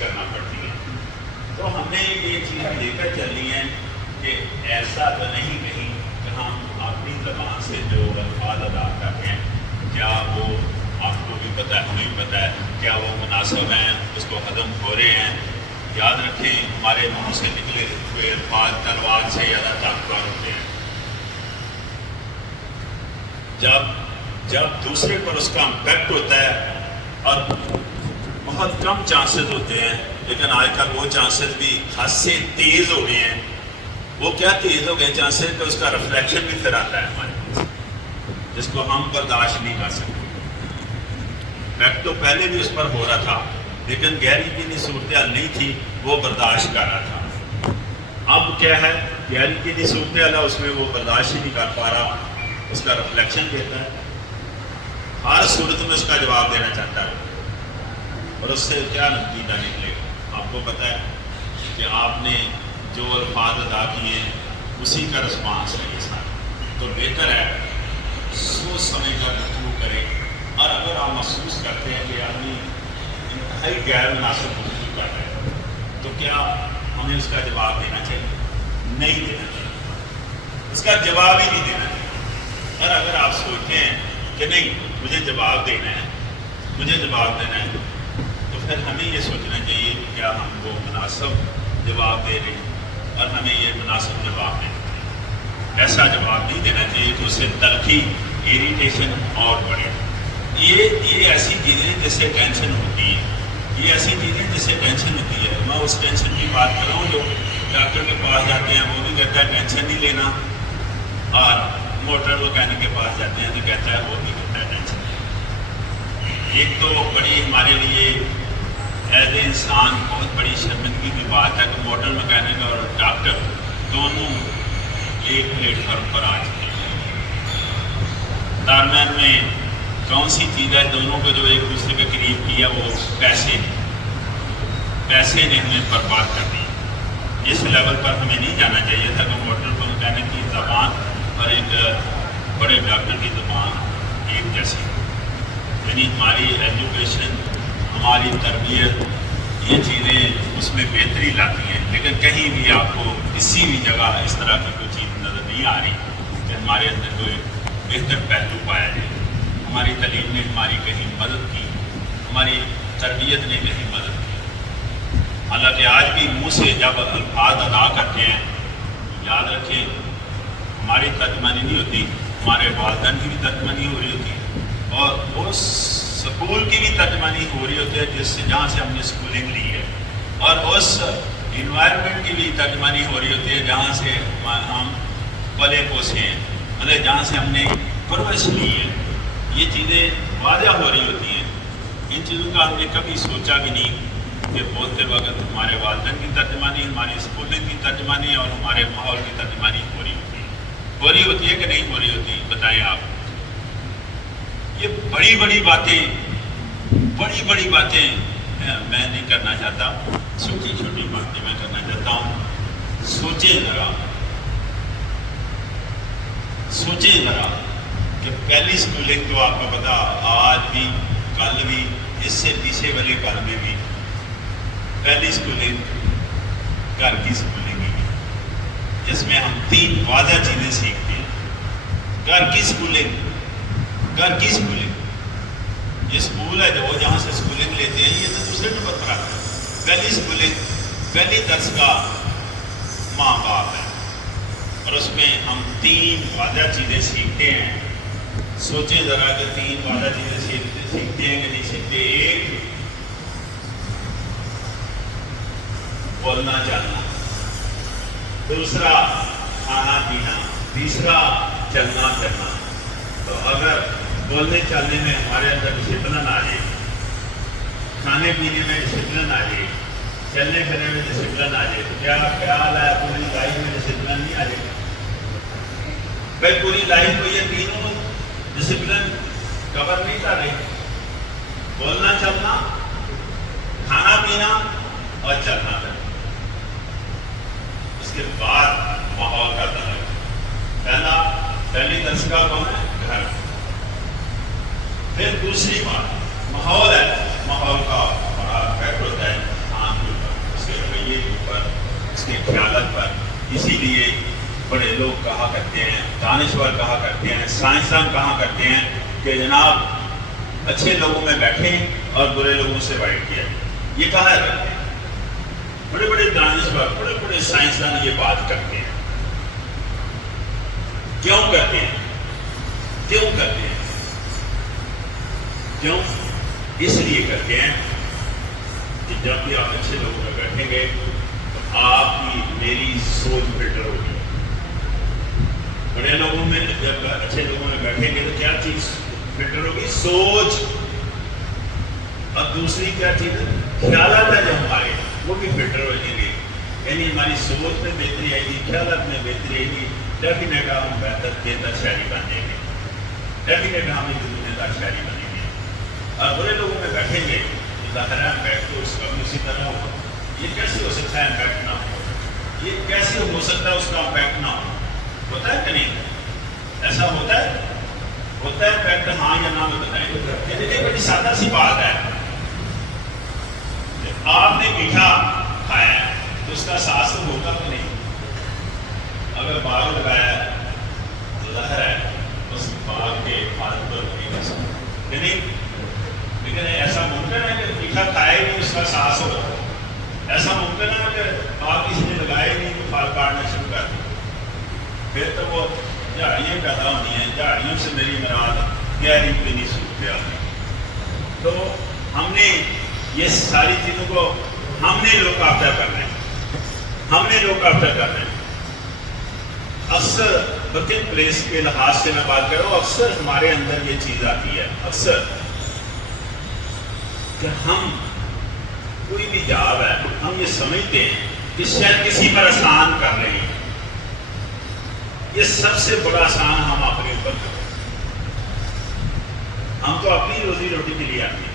کرنا پڑتی ہے. تو ہمیں یہ چیز لے کر چلنی ہے کہ ایسا تو نہیں کہیں کہ ہم اپنی زبان سے جو الفاظ ادا کرتے ہیں کیا وہ آپ کو بھی پتہ ہے ہمیں بھی پتہ ہے کیا وہ مناسب ہیں, اس کو ختم ہو رہے ہیں. یاد رکھیں ہمارے منہ سے نکلے ہوئے الفاظ تلوار سے زیادہ طاقتور ہوتے ہیں. جب دوسرے پر اس کا امپیکٹ ہوتا ہے اور بہت کم چانسز ہوتے ہیں, لیکن آج کل وہ چانسز بھی خاصے تیز ہو گئے ہیں. وہ کیا تیز ہو گئے چانسز کہ اس کا ریفلیکشن بھی پھر آتا ہے ہمارے پاس, جس کو ہم برداشت نہیں کر سکتے. امپیکٹ تو پہلے بھی اس پر ہو رہا تھا, لیکن غیر یقینی صورتحال نہیں تھی, وہ برداشت کر رہا تھا. اب کیا ہے, غیر یقینی صورتحال ہے, اس میں وہ برداشت ہی نہیں کر پا رہا, اس کا ریفلیکشن دیتا ہے, ہر صورت میں اس کا جواب دینا چاہتا ہے, اور اس سے کیا نتیجہ نکلے گا. آپ کو پتہ ہے کہ آپ نے جو الفاظ ادا کیے ہیں اسی کا رسپانس ہے یہ سارا. تو بہتر ہے سوچ سمجھ کر گفتگو کریں, اور اگر آپ محسوس کرتے ہیں کہ آدمی انتہائی غیر مناسب گفتگو کر رہے ہیں تو کیا ہمیں اس کا جواب دینا چاہیے؟ نہیں دینا چاہیے, اس کا جواب ہی نہیں دینا چاہیے. اور اگر آپ سوچتے ہیں کہ نہیں مجھے جواب دینا ہے, مجھے جواب دینا ہے, تو پھر ہمیں یہ سوچنا چاہیے کہ کیا ہم کو مناسب جواب دے رہے ہیں, اور ہمیں یہ مناسب جواب دینا چاہیے. ایسا جواب نہیں دینا چاہیے تو اس سے تلخی, اریٹیشن اور بڑھے. یہ ایسی چیزیں جس سے ٹینشن ہوتی ہے, یہ ایسی چیزیں جس سے ٹینشن ہوتی ہے. میں اس ٹینشن کی بات کر رہا ہوں جو ڈاکٹر کے پاس جاتے ہیں وہ بھی کہتا ہے ٹینشن نہیں لینا, اور موٹر مکینک کے پاس جاتے ہیں تو کہتا ہے وہ بھی کہتا ہے ٹینشن نہیں لینا. ایک تو بڑی ہمارے لیے ایز اے انسان بہت بڑی شرمندگی کی بات ہے کہ موٹر مکینک اور ڈاکٹر دونوں ایک پلیٹ فارم پر آ چکے ہیں. درمیان میں کون سی چیز ہے دونوں کو جو ایک دوسرے کے قریب کیا, وہ پیسے نے ہمیں برباد کر دی. اس لیول پر ہمیں نہیں جانا چاہیے تھا کہ موٹر مکینک کی زبان اور ایک بڑے ڈاکٹر کی زبان ایک جیسی. یعنی ہماری ایجوکیشن, ہماری تربیت, یہ چیزیں اس میں بہتری لاتی ہیں, لیکن کہیں بھی آپ کو کسی بھی جگہ اس طرح کی کوئی چیز نظر نہیں آ رہی کہ ہمارے اندر کوئی بہتر پہلو پایا جائے. ہماری تعلیم نے ہماری کہیں مدد کی, ہماری تربیت نے کہیں مدد کی. حالانکہ آج بھی منہ سے جب الفاظ ادا کرتے ہیں یاد رکھیں ہماری ترجمانی نہیں ہوتی, ہمارے والدین کی بھی ترجمانی ہو رہی ہوتی ہے, اور اس سکول کی بھی ترجمانی ہو رہی ہوتی ہے جہاں سے ہم نے اسکولنگ لی ہے, اور اس انوائرمنٹ کی بھی ترجمانی ہو رہی ہوتی ہے جہاں سے ہم پلے پوسے ہیں, مطلب جہاں سے ہم نے پرورش لی ہے. یہ چیزیں واضح ہو رہی ہوتی ہیں. ان چیزوں کا ہم نے کبھی سوچا بھی نہیں کہ بولتے وقت ہمارے والدین کی ترجمانی, ہماری اسکولنگ کی ترجمانی اور ہمارے ماحول کی ترجمانی ہو رہی ہوتی ہے. ہو رہی ہوتی ہے کہ نہیں ہو رہی ہوتی, بتائیں آپ. یہ بڑی بڑی باتیں میں نہیں کرنا چاہتا, چھوٹی چھوٹی باتیں میں کرنا چاہتا ہوں. سوچیں ذرا کہ پہلی اسکولنگ تو آپ کو پتا آج بھی کل بھی اس سے پیچھے والے کل میں بھی پہلی اسکولنگ گھر کی اسکولنگ ہے, جس میں ہم 3 واضح چیزیں سیکھتے ہیں. گھر کی اسکولنگ, یہ اسکول ہے جو جہاں سے اسکولنگ لیتے ہیں, یہ تو دوسرے نمبر پر آتا ہے. پہلی اسکولنگ, پہلی درس کا ماں باپ ہے, اور اس میں ہم 3 واضح چیزیں سیکھتے ہیں. سوچیں ذرا کہ 3 واضح چیزیں سیکھتے ہیں کہ نہیں سیکھتے. ایک, بولنا چلنا, دوسرا کھانا پینا, تیسرا چلنا پھرنا. تو اگر بولنے چلنے میں ہمارے اندر ڈسپلن آ جائے, کھانے پینے میں ڈسپلن آ جائے, چلنے پھرنے میں ڈسپلن آ جائے, تو کیا خیال ہے پوری لائف میں ڈسپلن نہیں آ جائے گا؟ بھائی پوری لائف کو یہ 3 ڈسپلن کور نہیں کر رہے. بولنا چلنا, کھانا پینا اور چلنا پھرنا. اس کے بعد ماحول کا درجہ, پہلی درس کا کون ہے؟ گھر. پھر دوسری بات ماحول ہے, ماحول کا بڑا افیکٹ ہوتا ہے انسان لیے بڑے لوگ کہا کرتے ہیں، دانشور کہا کرتے ہیں، سائنسدان کہا کرتے ہیں کہ جناب اچھے لوگوں میں بیٹھیں اور برے لوگوں سے بیٹھ کیا، یہ کہا کرتے ہیں بڑے بڑے دانشور، بڑے بڑے سائنسدان یہ بات کرتے ہیں۔ کیوں کرتے ہیں؟ کیوں کرتے ہیں؟ کیوں؟ اس لیے کرتے ہیں کہ جب بھی آپ اچھے لوگوں میں بیٹھیں گے تو آپ کی میری سوچ فلٹر ہوگی۔ بڑے لوگوں میں جب اچھے لوگوں میں بیٹھیں گے تو کیا چیز فلٹر ہوگی؟ سوچ۔ اور دوسری کیا چیز ہے؟ خیالات ہے جو ہمارے، وہ بھی فلٹر ہو جائیں گے، یعنی ہماری سوچ میں بہتری آئے گی، خیالات میں بہتری آئے گی، ڈیفینیٹ ہم بہتر شہری بن جائیں گے، ڈیفینیٹ ہم ایک دنیا دار شہری بنیں گے۔ اور برے لوگوں میں بیٹھیں گے ظاہر ہے امپیکٹ تو اس کا بھی اسی طرح ہوگا۔ یہ کیسے ہو سکتا ہے امپیکٹ نہ ہو؟ یہ کیسے ہو سکتا ہے اس کا امپیکٹ نہ ہو؟ ہوتا ہے کہ نہیں؟ ایسا ہوتا ہے؟ ہوتا ہے امپیکٹ، ہاں یا نہ میں بتائیں۔ دیکھیں بڑی سادہ سی بات ہے، آپ نے میٹھا کھایا ہے تو اس کا احساس تو ہوگا کہ نہیں؟ اگر باغ لگایا تو ظاہر ہے اس باغ کے پھل پر کہ نہیں، لیکن ایسا ممکن ہے کہ میٹھا کھائے نہیں اس کا احساس ہوگا؟ ایسا ممکن ہے کہ باغ کسی نے لگائے نہیں تو پھل کاٹنا شروع کر دیا، پھر تو وہ جھاڑیاں پیدا ہونی ہیں۔ جھاڑیوں سے میری مراد گہری پینی صورتحال ہے۔ تو ہم نے یہ ساری چیزوں کو ہم نے لوک آفٹر کرنا ہے، ہم نے لوک آفٹر کرنا ہے۔ اکثر ورکنگ پلیس کے لحاظ سے میں بات کر رہا ہوں، اکثر ہمارے اندر یہ چیز آتی ہے، اکثر کہ ہم کوئی بھی جاب ہے ہم یہ سمجھتے ہیں کہ شاید کسی پر احسان کر رہے ہیں، یہ سب سے بڑا احسان ہم اپنے اوپر کرتے ہیں۔ ہم تو اپنی روزی روٹی کے لیے آتے ہیں،